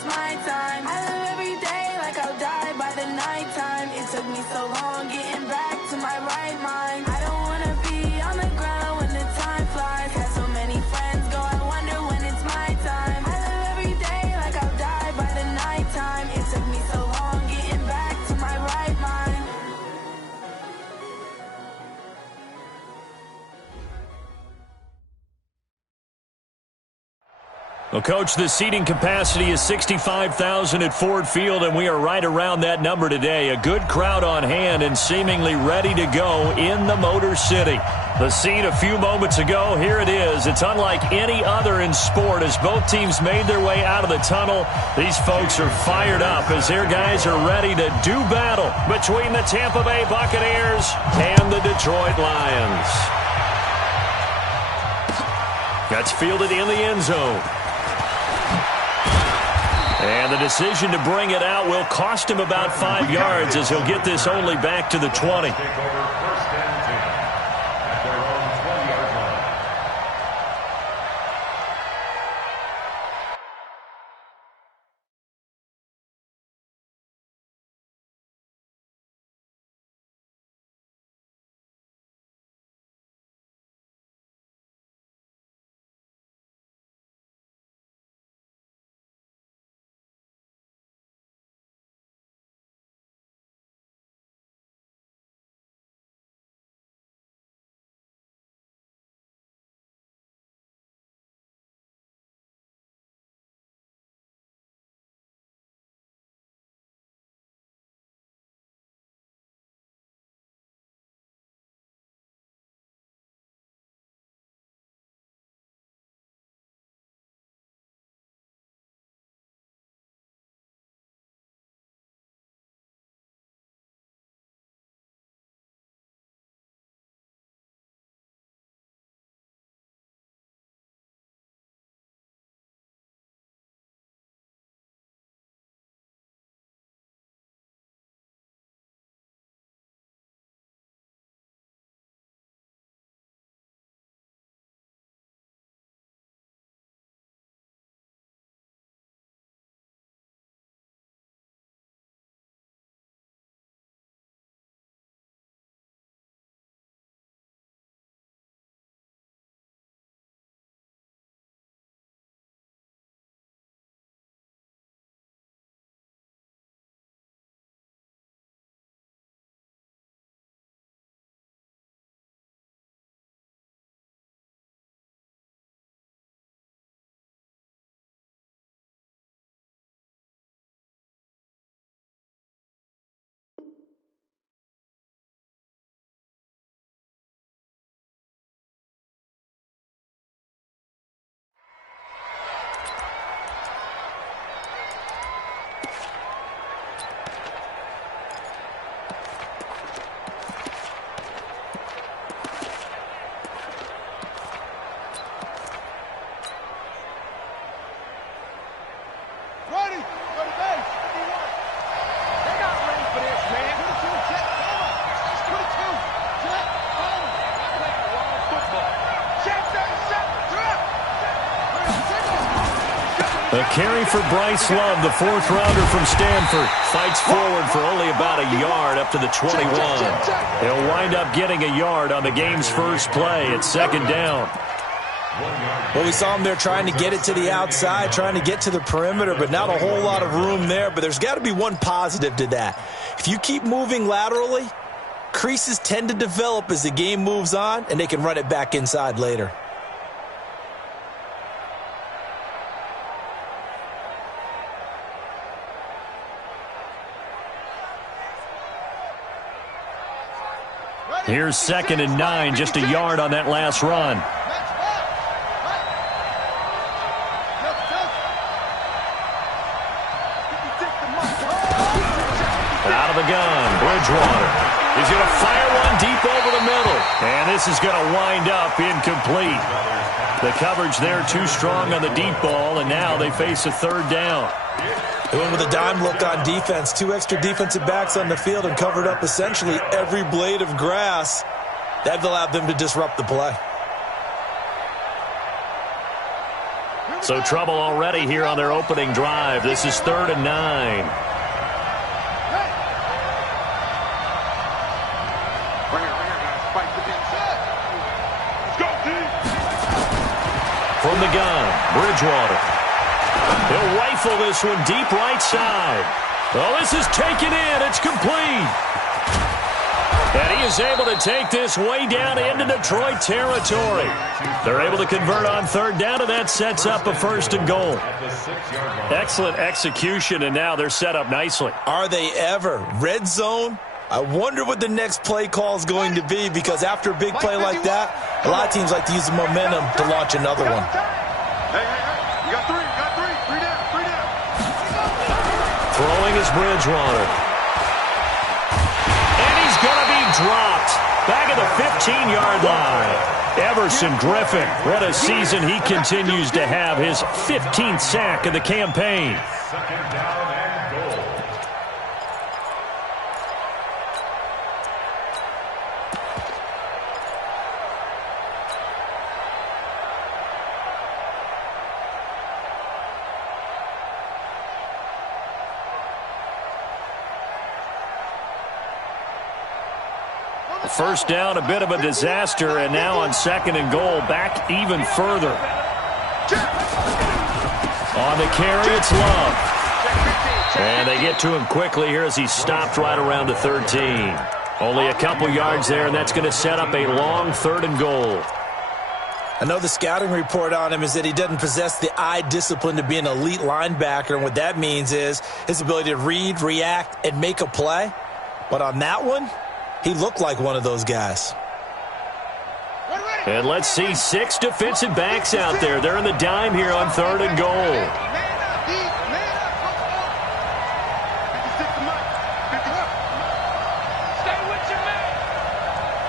it's my time. I live every day like I'll die by the nighttime. It took me so long getting back to my right mind. I don't wanna be on the ground when the time flies. Had so many friends go, I wonder when it's my time. I live every day like I'll die by the nighttime. It took me so long getting back to my right mind. Well, Coach, the seating capacity is 65,000 at Ford Field, and we are right around that number today. A good crowd on hand and seemingly ready to go in the Motor City. The scene a few moments ago, here it is. It's unlike any other in sport as both teams made their way out of the tunnel. These folks are fired up as their guys are ready to do battle between the Tampa Bay Buccaneers and the Detroit Lions. That's fielded in the end zone. And the decision to bring it out will cost him about 5 yards as he'll get this only back to the 20. A carry for Bryce Love, the fourth-rounder from Stanford. Fights forward for only about a yard up to the 21. He'll wind up getting a yard on the game's first play. It's second down. Well, we saw him there trying to get it to the outside, trying to get to the perimeter, but not a whole lot of room there. But there's got to be one positive to that. If you keep moving laterally, creases tend to develop as the game moves on, and they can run it back inside later. Here's 2nd and 9, just a yard on that last run. Out of the gun, Bridgewater. He's going to fire one deep over the middle. And this is going to wind up incomplete. The coverage there too strong on the deep ball, and now they face a third down. They went with a dime look on defense. 2 extra defensive backs on the field and covered up essentially every blade of grass. That allowed them to disrupt the play. So trouble already here on their opening drive. This is 3rd and 9. From the gun, Bridgewater. He'll rifle this one deep right side. Oh, this is taken in. It's complete. And he is able to take this way down into Detroit territory. They're able to convert on 3rd down, and that sets up a 1st and goal. Excellent execution, and now they're set up nicely. Are they ever? Red zone? I wonder what the next play call is going to be, because after a big play like that, a lot of teams like to use the momentum to launch another one. Hey, you got three down. Throwing is Bridgewater. Going to be dropped back at the 15-yard line. Everson Griffin, what a season he continues to have, his 15th sack of the campaign. 2nd down and goal. First down, a bit of a disaster, and now on 2nd and goal, back even further. On the carry, it's Love. And they get to him quickly here as he's stopped right around the 13. Only a couple yards there, and that's going to set up a long 3rd and goal. I know the scouting report on him is that he doesn't possess the eye discipline to be an elite linebacker, and what that means is his ability to read, react, and make a play. But on that one, he looked like one of those guys. And let's see 6 defensive backs out there. They're in the dime here on 3rd and goal.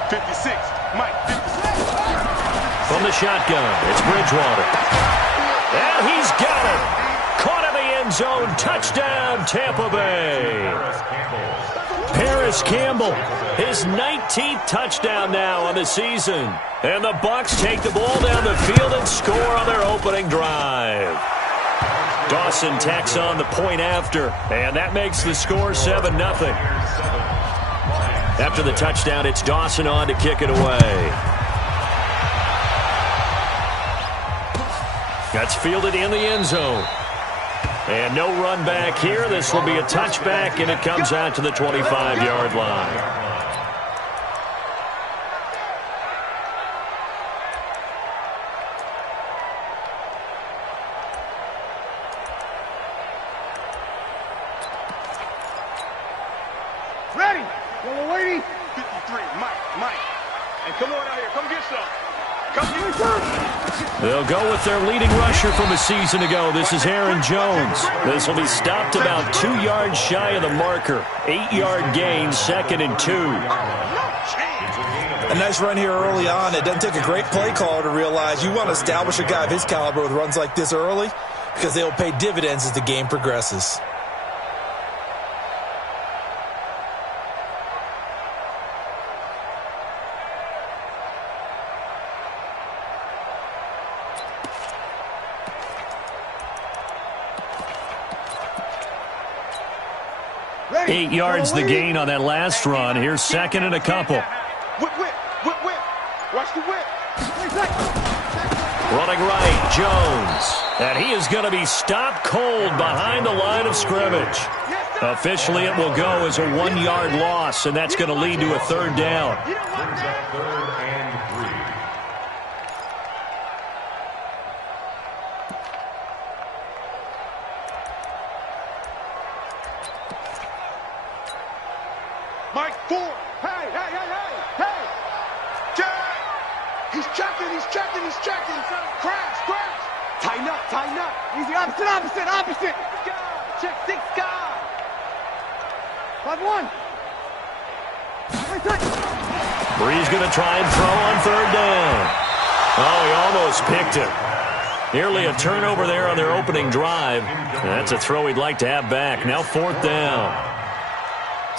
56, Mike, 56. From the shotgun, it's Bridgewater. And he's got it. Caught in the end zone. Touchdown, Tampa Bay. Paris Campbell, his 19th touchdown now on the season. And the Bucs take the ball down the field and score on their opening drive. Dawson tacks on the point after, and that makes the score 7-0. After the touchdown, it's Dawson on to kick it away. That's fielded in the end zone. And no run back here. This will be a touchback, and it comes out to the 25-yard line. Ready? Yellow lady. 53, Mike. And come on out here. Come get some. Come get some. They'll go with their leading rusher from a season ago. This is Aaron Jones. This will be stopped about 2 yards shy of the marker. 8-yard gain, 2nd and 2. A nice run here early on. It doesn't take a great play caller to realize you want to establish a guy of his caliber with runs like this early, because they will pay dividends as the game progresses. Ready? 8 yards the gain on that last run. Here's 2nd and a couple. Whip. Watch the whip. Running right, Jones. And he is going to be stopped cold behind the line of scrimmage. Officially, it will go as a 1-yard loss, and that's going to lead to a 3rd down. Brings up 3rd and 3. Mike, 4. Hey. Jack. He's checking. Crash. Tighten up. Easy, opposite. Check 6 guy. 5-1. Bree's going to try and throw on 3rd down. Oh, he almost picked it. Nearly a turnover there on their opening drive. That's a throw he'd like to have back. Now 4th down.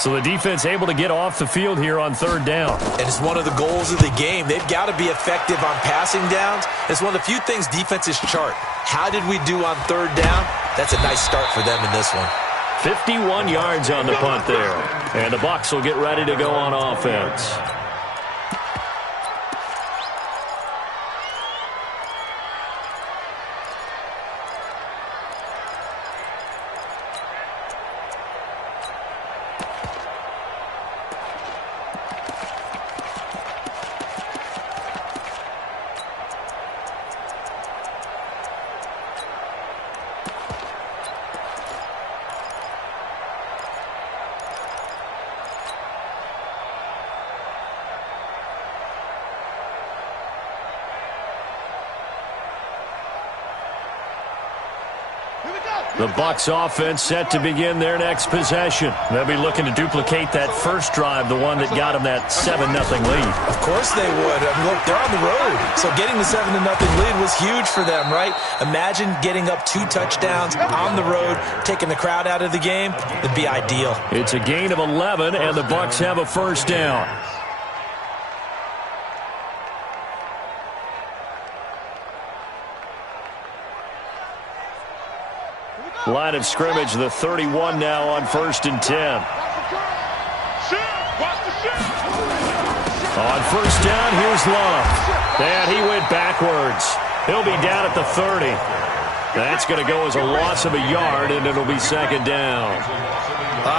So the defense able to get off the field here on third down. And it's one of the goals of the game. They've got to be effective on passing downs. It's one of the few things defenses chart. How did we do on third down? That's a nice start for them in this one. 51 yards on the punt there. And the Bucs will get ready to go on offense. The Bucs offense set to begin their next possession. They'll be looking to duplicate that first drive, the one that got them that 7-0 lead. Of course they would. I mean, look, they're on the road. So getting the 7-0 lead was huge for them, right? Imagine getting up 2 touchdowns on the road, taking the crowd out of the game. It'd be ideal. It's a gain of 11, and the Bucs have a first down. Line of scrimmage, the 31 now on 1st and 10. On first down, here's Love. And he went backwards. He'll be down at the 30. That's going to go as a loss of a yard, and it'll be second down.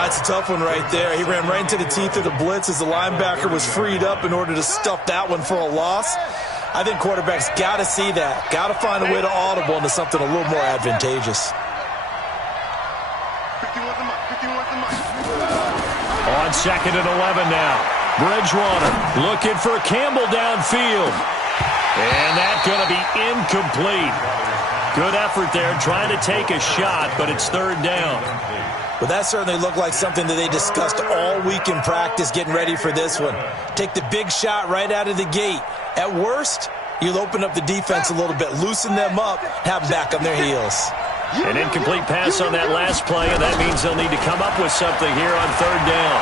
It's a tough one right there. He ran right into the teeth of the blitz as the linebacker was freed up in order to stuff that one for a loss. I think quarterbacks got to see that. Got to find a way to audible into something a little more advantageous. On 2nd and 11 now. Bridgewater looking for Campbell downfield. And that's going to be incomplete. Good effort there trying to take a shot, but it's third down. Well, that certainly looked like something that they discussed all week in practice getting ready for this one. Take the big shot right out of the gate. At worst, you'll open up the defense a little bit, loosen them up, have them back on their heels. An incomplete pass on that last play, and that means they'll need to come up with something here on third down.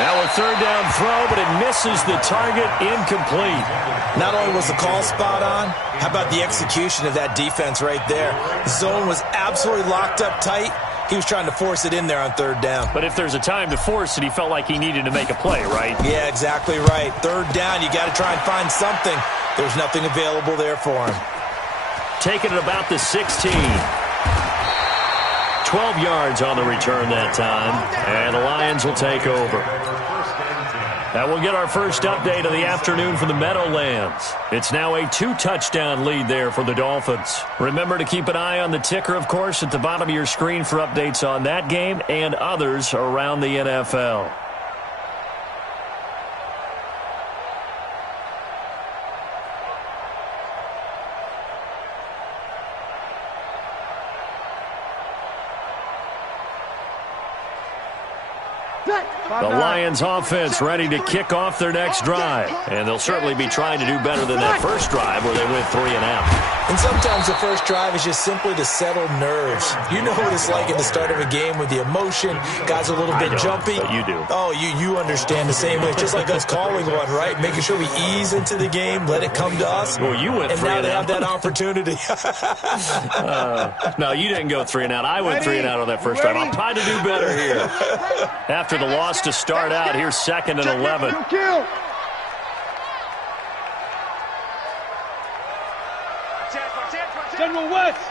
Now a third down throw, but it misses the target, incomplete. Not only was the call spot on, how about the execution of that defense right there? The zone was absolutely locked up tight. He was trying to force it in there on third down. But if there's a time to force it, he felt like he needed to make a play, right? Yeah, exactly right. Third down, you got to try and find something. There's nothing available there for him. Taking it about the 16. 12 yards on the return that time, and the Lions will take over. Now we'll get our first update of the afternoon from the Meadowlands. It's now a 2-touchdown lead there for the Dolphins. Remember to keep an eye on the ticker, of course, at the bottom of your screen for updates on that game and others around the NFL. The Lions offense ready to kick off their next drive. And they'll certainly be trying to do better than that first drive where they went 3 and out. And sometimes the first drive is just simply to settle nerves. You know what it's like at the start of a game with the emotion. Guys are a little bit jumpy. But you do. Oh, you understand the same way. It's just like us calling one, right? Making sure we ease into the game, let it come to us. Well, you went 3 and out. And now they have that opportunity. No, you didn't go 3 and out. I went 3 and out on that first drive. I'll try to do better here. After the loss to start out, here's 2nd and 11. General West.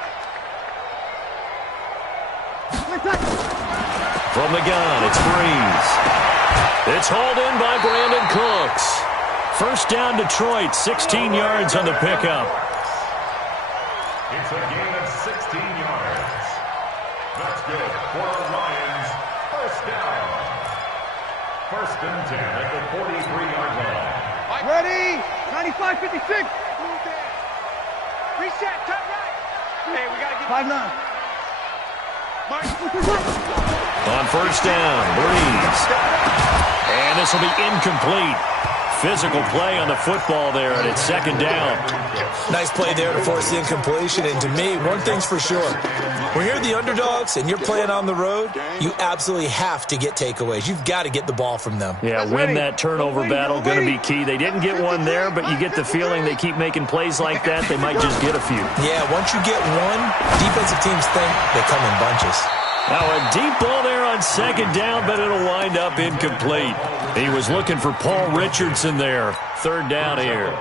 From the gun, it's Breeze. It's hauled in by Brandon Cooks. First down, Detroit, 16 yards on the pickup. It's a gain of 16 yards. That's good for the Lions. First down. 1st and 10 at the 43-yard line. Ready? 95-56. Reset. Turn right. Hey, we got to get 5-9. On first down, Breeze. And this will be incomplete. Physical play on the football there, and it's 2nd down. Nice play there to force the incompletion. And to me, one thing's for sure. When you're the underdogs and you're playing on the road, you absolutely have to get takeaways. You've got to get the ball from them. Yeah, win that turnover battle, going to be key. They didn't get one there, but you get the feeling they keep making plays like that, they might just get a few. Yeah, once you get one, defensive teams think they come in bunches. Now a deep ball there on second down, but it'll wind up incomplete. He was looking for Paul Richardson there. Third down here.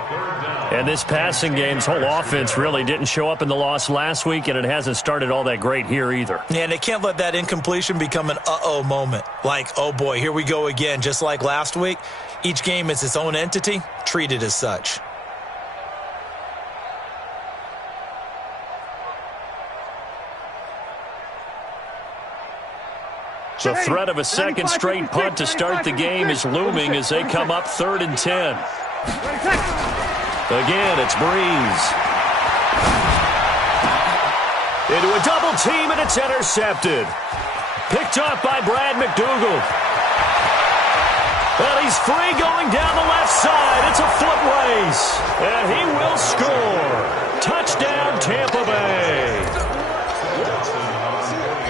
And this passing game's whole offense really didn't show up in the loss last week, and it hasn't started all that great here either. Yeah, and they can't let that incompletion become an uh-oh moment. Like, oh boy, here we go again. Just like last week, each game is its own entity, treated as such. The threat of a second straight punt to start the game is looming as they come up 3rd and 10. Again, it's Breeze. Into a double team, and it's intercepted. Picked off by Brad McDougal. And he's free going down the left side. It's a foot race. And he will score. Touchdown, Tampa Bay.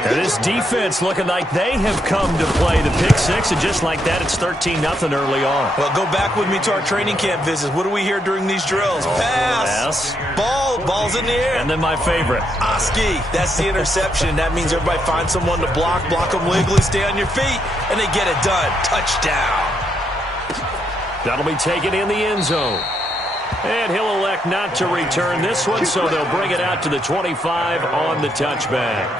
And this defense looking like they have come to play the pick six, and just like that, it's 13-0 early on. Well, go back with me to our training camp visits. What do we hear during these drills? Pass. Ball's in the air. And then my favorite. Oski. That's the interception. That means everybody finds someone to block them legally, stay on your feet, and they get it done. Touchdown. That'll be taken in the end zone. And he'll elect not to return this one, so they'll bring it out to the 25 on the touchback.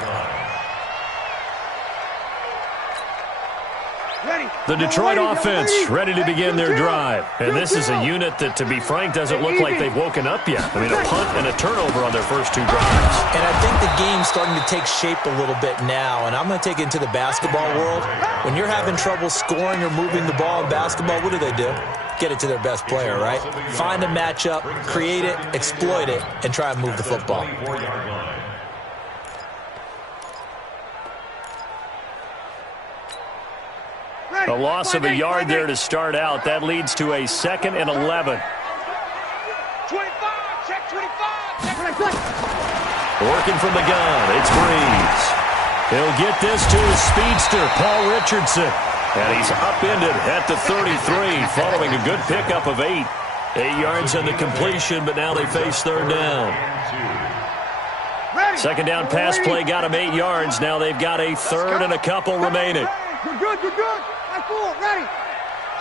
The Detroit offense ready to begin their drive. And this is a unit that, to be frank, doesn't look like they've woken up yet. I mean, a punt and a turnover on their first two drives. And I think the game's starting to take shape a little bit now. And I'm going to take it into the basketball world. When you're having trouble scoring or moving the ball in basketball, what do? Get it to their best player, right? Find a matchup, create it, exploit it, and try and move the football. A loss of a yard there to start out. That leads to a 2nd and 11. 25, check 25. Working from the gun, it's Breeze. He'll get this to his speedster, Paul Richardson. And he's upended at the 33, following a good pickup of 8. 8 yards on the completion, but now they face third down. Second down pass play got him 8 yards. Now they've got a third and a couple remaining. You're good. Cool, ready.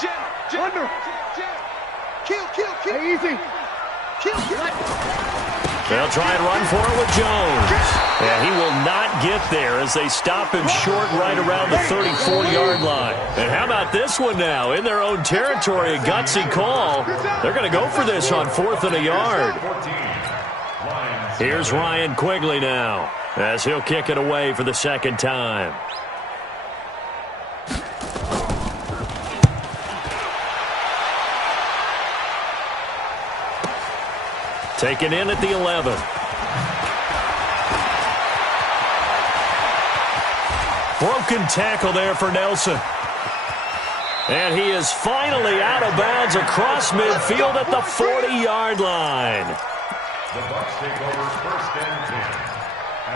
Jim. Under. Kill. Hey, easy. Kill. They'll try and run for it with Jones. And he will not get there as they stop him short right around the 34-yard line. And how about this one now? In their own territory, a gutsy call. They're going to go for this on 4th and a yard. Here's Ryan Quigley now as he'll kick it away for the second time. Taken in at the 11. Broken tackle there for Nelson. And he is finally out of bounds across midfield at the 40-yard line. The Bucs take over 1st and 10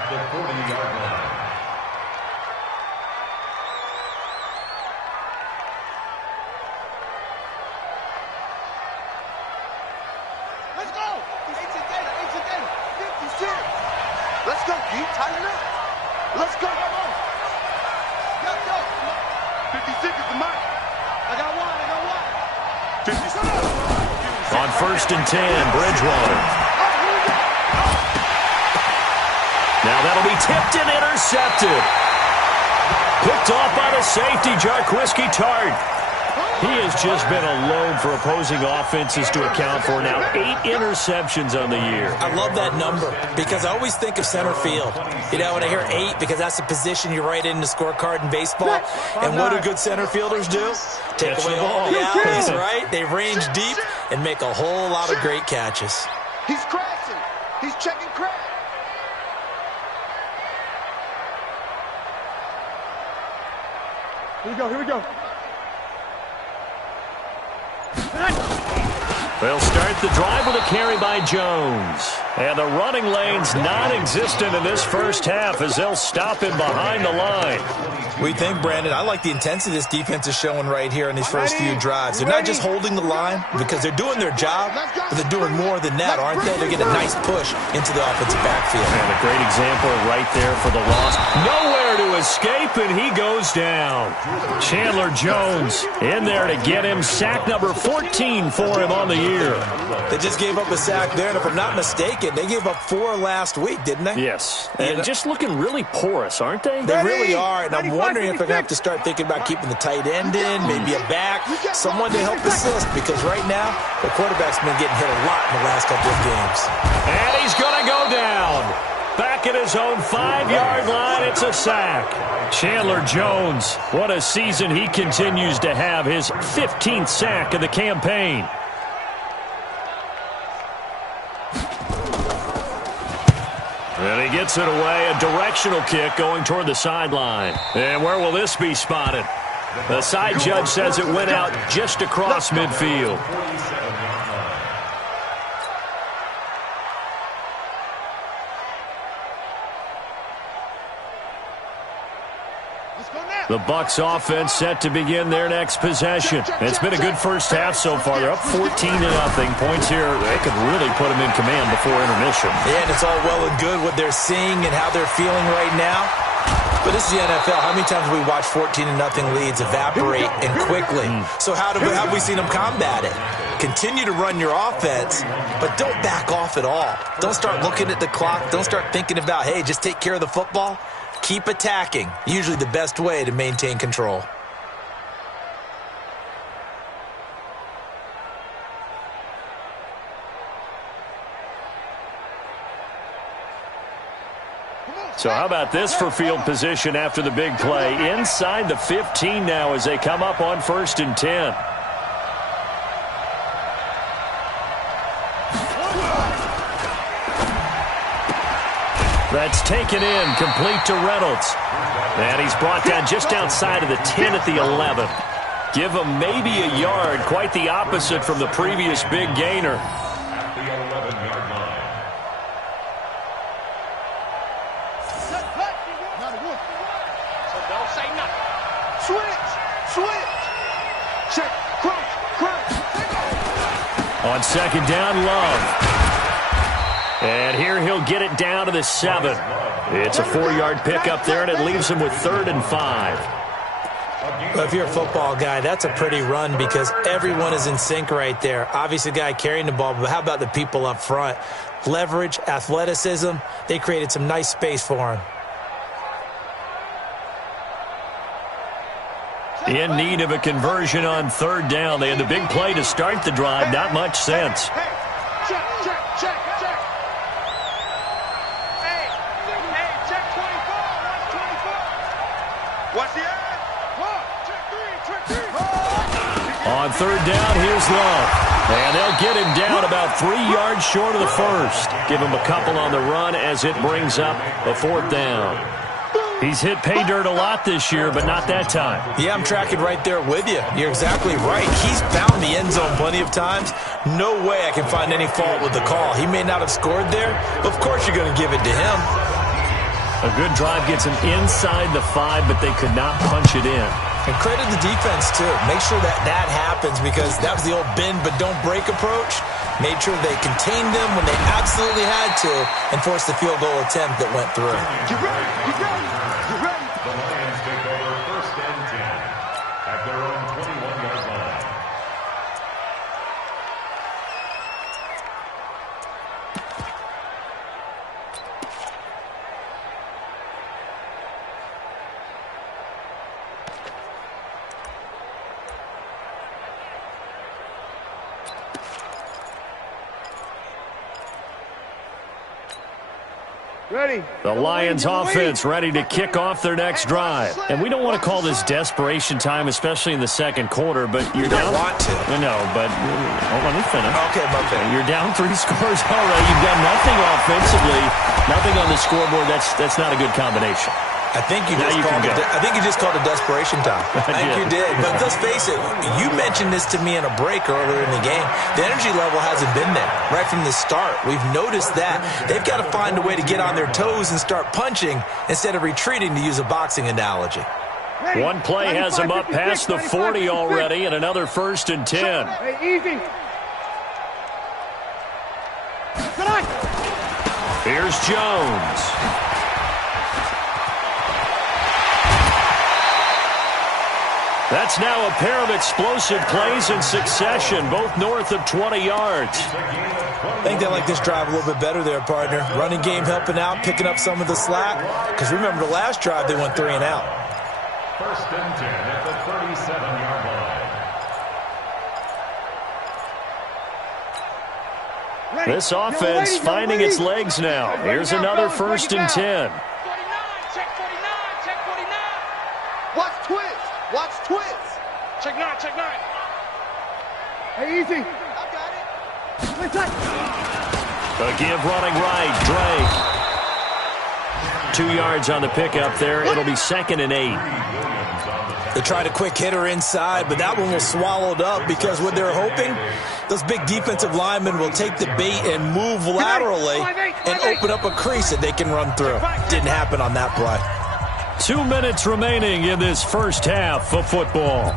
at the 40-yard line. Let's go. 56. Let's go, Pete. Tighten up. Let's go. Come on. Go. 56 is the mic. I got one. 56. On 1st and 10, Bridgewater. Now that'll be tipped and intercepted. Picked off by the safety, Jarquiski Tart. He has just been a load for opposing offenses to account for now. 8 interceptions on the year. I love that number because I always think of center field. You know, when I hear 8, because that's the position you write in the scorecard in baseball. And what do good center fielders do? Take away all the alleys, right? They range deep and make a whole lot of great catches. He's crashing. He's checking crash. Here we go. They'll start the drive with a carry by Jones. And the running lane's non-existent in this first half as they'll stop him behind the line. What do you think, Brandon? I like the intensity this defense is showing right here in these first few drives. They're not just holding the line because they're doing their job, but they're doing more than that, aren't they? They're getting a nice push into the offensive backfield. And a great example right there for the loss. Nowhere to escape, and he goes down. Chandler Jones in there to get him. Sack number 14 for him on the year. They just gave up a sack there, and if I'm not mistaken, they gave up 4 last week, didn't they? Yes. And just looking really porous, aren't they? They really are, and I'm wondering if they're going to have to start thinking about keeping the tight end in, maybe a back, someone to help assist, because right now, the quarterback's been getting hit a lot in the last couple of games. And he's going to go down. Back at his own 5-yard line, it's a sack. Chandler Jones, what a season he continues to have, his 15th sack of the campaign. And he gets it away, a directional kick going toward the sideline. And where will this be spotted? The side judge says it went out just across midfield. The Bucs offense set to begin their next possession. It's been a good first half so far. They're up 14-0. Points here, they could really put them in command before intermission. Yeah, and it's all well and good what they're seeing and how they're feeling right now. But this is the NFL. How many times have we watched 14-0 leads evaporate and quickly? So how have we seen them combat it? Continue to run your offense, but don't back off at all. Don't start looking at the clock. Don't start thinking about, hey, just take care of the football. Keep attacking. Usually the best way to maintain control. So how about this for field position after the big play? Inside the 15 now as they come up on 1st and 10. That's taken in, complete to Reynolds. And he's brought down just outside of the 10 at the 11. Give him maybe a yard, quite the opposite from the previous big gainer. At the 11-yard line. So don't say nothing. Switch. Check, crunch. On 2nd down, Love. And here he'll get it down to the 7. It's a 4-yard pickup there, and it leaves him with 3rd and 5. Well, if you're a football guy, that's a pretty run because everyone is in sync right there. Obviously, the guy carrying the ball, but how about the people up front? Leverage, athleticism, they created some nice space for him. In need of a conversion on 3rd down. They had the big play to start the drive. Not much sense. Check. Hey, check 24. Watch 24. What's the check 3. On 3rd down, here's Love. And they'll get him down about 3 yards short of the 1st. Give him a couple on the run as it brings up a 4th down. He's hit pay dirt a lot this year, but not that time. Yeah, I'm tracking right there with you. You're exactly right. He's found the end zone plenty of times. No way I can find any fault with the call. He may not have scored there, but of course you're going to give it to him. A good drive gets him inside the 5, but they could not punch it in. And credit the defense, too. Make sure that happens because that was the old bend but don't break approach. Made sure they contained them when they absolutely had to and forced the field goal attempt that went through. Get ready. The Lions take over 1st and 10 at their own 21-yard line. Ready. The Lions offense ready to kick off their next drive. And we don't want to call this desperation time, especially in the 2nd quarter, but you're down. You don't want to. No, but let me finish. Okay, You're down 3 scores already. You've done nothing offensively, nothing on the scoreboard. That's not a good combination. I think you just called it desperation time. I think you did. But let's face it, you mentioned this to me in a break earlier in the game. The energy level hasn't been there right from the start. We've noticed that. They've got to find a way to get on their toes and start punching instead of retreating, to use a boxing analogy. One play has him up past the 40 already, and another 1st and 10. Hey, easy. Here's Jones. That's now a pair of explosive plays in succession, both north of 20 yards. I think they like this drive a little bit better there, partner. Running game helping out, picking up some of the slack. Because remember, the last drive, they went 3 and out. 1st and 10 at the 37-yard line. This offense finding its legs now. Here's another 1st and 10. 49, check 49. Watch twist. Watch twist. Check 9. Hey, easy. I got it. A give running right, Drake. 2 yards on the pickup there. It'll be 2nd and 8. They tried a quick hitter inside, but that one was swallowed up because what they're hoping, those big defensive linemen will take the bait and move laterally and open up a crease that they can run through. Didn't happen on that play. 2 minutes remaining in this first half of football.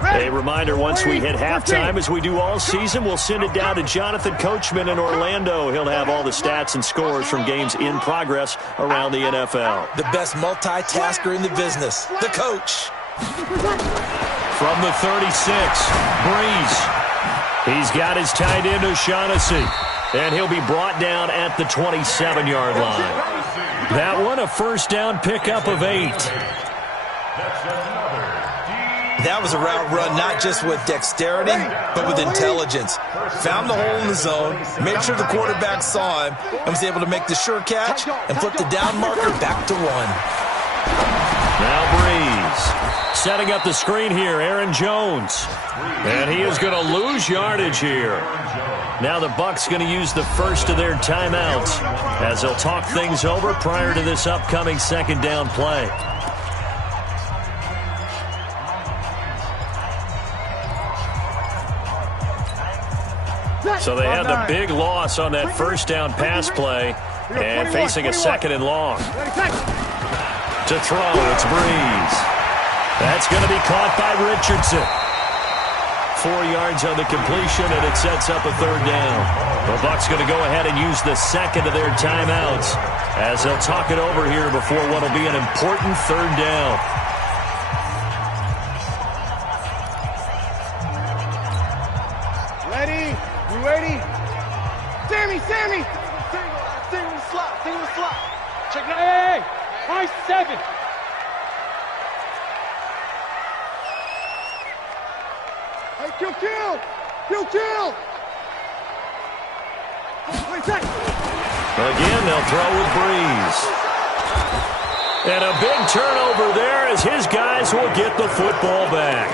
A reminder, once we hit halftime, as we do all season, we'll send it down to Jonathan Coachman in Orlando. He'll have all the stats and scores from games in progress around the NFL. The best multitasker in the business, the coach. From the 36, Breeze. He's got his tight end, O'Shaughnessy. And he'll be brought down at the 27-yard line. That one, a 1st down pickup of 8. That was a route run not just with dexterity, but with intelligence. Found the hole in the zone, made sure the quarterback saw him, and was able to make the sure catch and flip the down marker back to 1. Now Breeze. Setting up the screen here, Aaron Jones. And he is going to lose yardage here. Now the Bucs going to use the first of their timeouts as they'll talk things over prior to this upcoming 2nd down play. So they had the big loss on that 1st down pass play and facing a 2nd and long. To throw, it's Breeze. That's going to be caught by Richardson. 4 yards on the completion, and it sets up a 3rd down. The Bucs going to go ahead and use the 2nd of their timeouts as they'll talk it over here before what will be an important 3rd down. Ready? You ready? Sammy! Single slot. Check 9. Hey! High 7. Hey, kill! Again, they'll throw with Breeze. And a big turnover there as his guys will get the football back.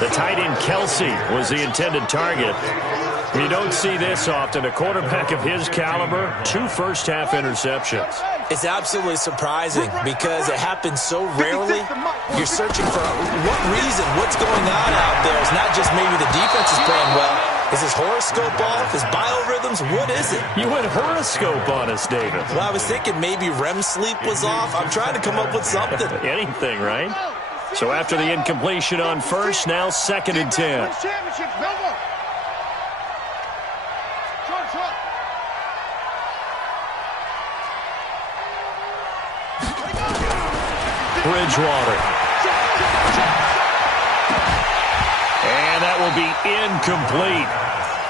The tight end Kelsey was the intended target. You don't see this often. A quarterback of his caliber, 2 first-half interceptions. It's absolutely surprising because it happens so rarely. You're searching for what reason, what's going on out there. It's not just maybe the defense is playing well. Is his horoscope off? His biorhythms? What is it? You went horoscope on us, David. Well, I was thinking maybe REM sleep was off. I'm trying to come up with something. Anything, right? So after the incompletion on 1st, now 2nd and 10. Bridgewater. And that will be incomplete.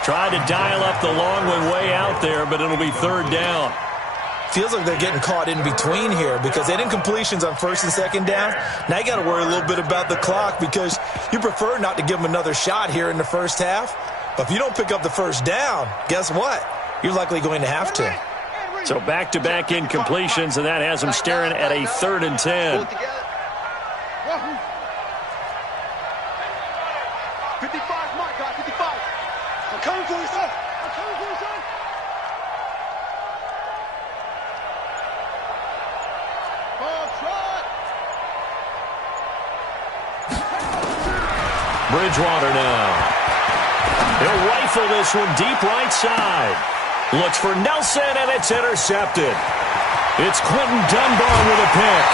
Tried to dial up the long one way out there, but it'll be 3rd down. Feels like they're getting caught in between here because they had incompletions on 1st and 2nd down. Now you got to worry a little bit about the clock because you prefer not to give them another shot here in the 1st half. But if you don't pick up the 1st down, guess what? You're likely going to have to. So back-to-back incompletions, and that has them staring at a 3rd and 10. 55, my God, 55. I'm coming for you, son. Bridgewater now. He'll rifle this one deep right side. Looks for Nelson, and it's intercepted. It's Quentin Dunbar with a pick.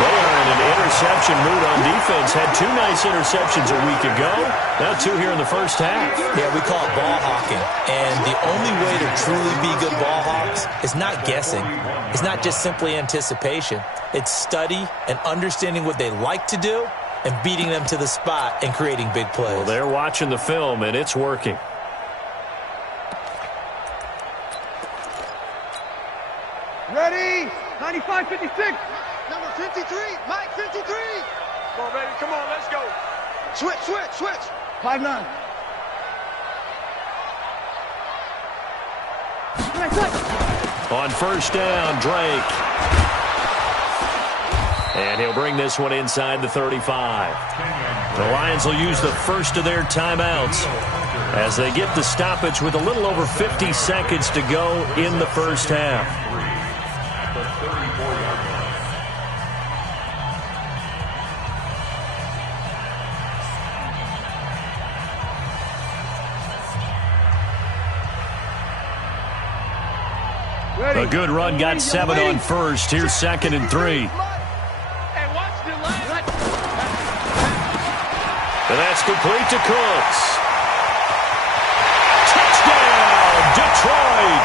They are in an interception mood on defense. Had 2 nice interceptions a week ago. Now 2 here in the first half. Yeah, we call it ball hawking. And the only way to truly be good ball hawks is not guessing. It's not just simply anticipation. It's study and understanding what they like to do and beating them to the spot and creating big plays. Well, they're watching the film, and it's working. Ready? 95-56. Number 53, Mike 53. Come on, baby. Come on, let's go. Switch. 5-9. On first down, Drake. And he'll bring this one inside the 35. The Lions will use the first of their timeouts as they get the stoppage with a little over 50 seconds to go in the first half. A good run got 7 on first. Here's 2nd and 3. And that's complete to Cooks. Touchdown, Detroit.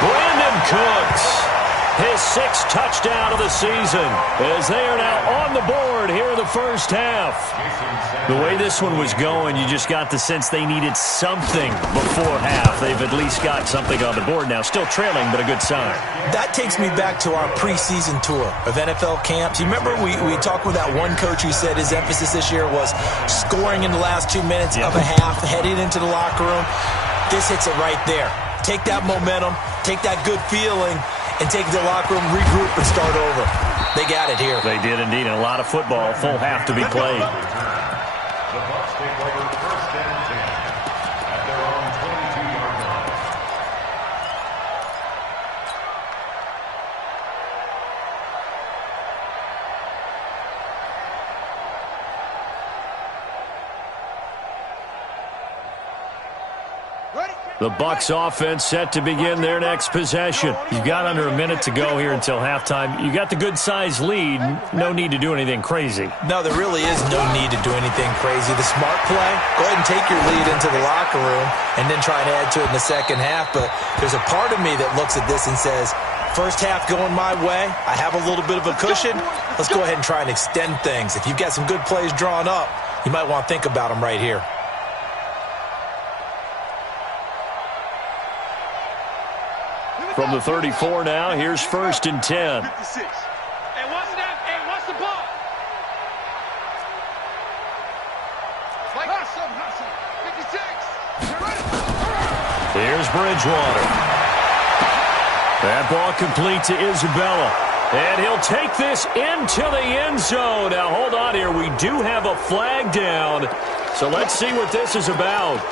Brandon Cooks, his 6th touchdown of the season, as they are now on the board here in the first half. The way this one was going, you just got the sense they needed something before half. They've at least got something on the board now. Still trailing, but a good sign. That takes me back to our preseason tour of NFL camps. You remember we talked with that one coach who said his emphasis this year was scoring in the last 2 minutes of a half, heading into the locker room. This hits it right there. Take that momentum, take that good feeling, and take it to the locker room, regroup, and start over. They got it here. They did indeed. And a lot of football, full half to be played. The Bucs take over 1st and 10 at their own 22-yard line. The Bucs offense set to begin their next possession. You've got under a minute to go here until halftime. You got the good-sized lead. No need to do anything crazy. No, there really is no need to do anything crazy. The smart play, go ahead and take your lead into the locker room and then try and add to it in the second half. But there's a part of me that looks at this and says, first half going my way, I have a little bit of a cushion. Let's go ahead and try and extend things. If you've got some good plays drawn up, you might want to think about them right here. From the 34 now, here's 1st and 10. 56. Hey, watch that. Hey, watch the ball. Hustle. 56. Here's Bridgewater. That ball complete to Isabella. And he'll take this into the end zone. Now, hold on here. We do have a flag down. So let's see what this is about.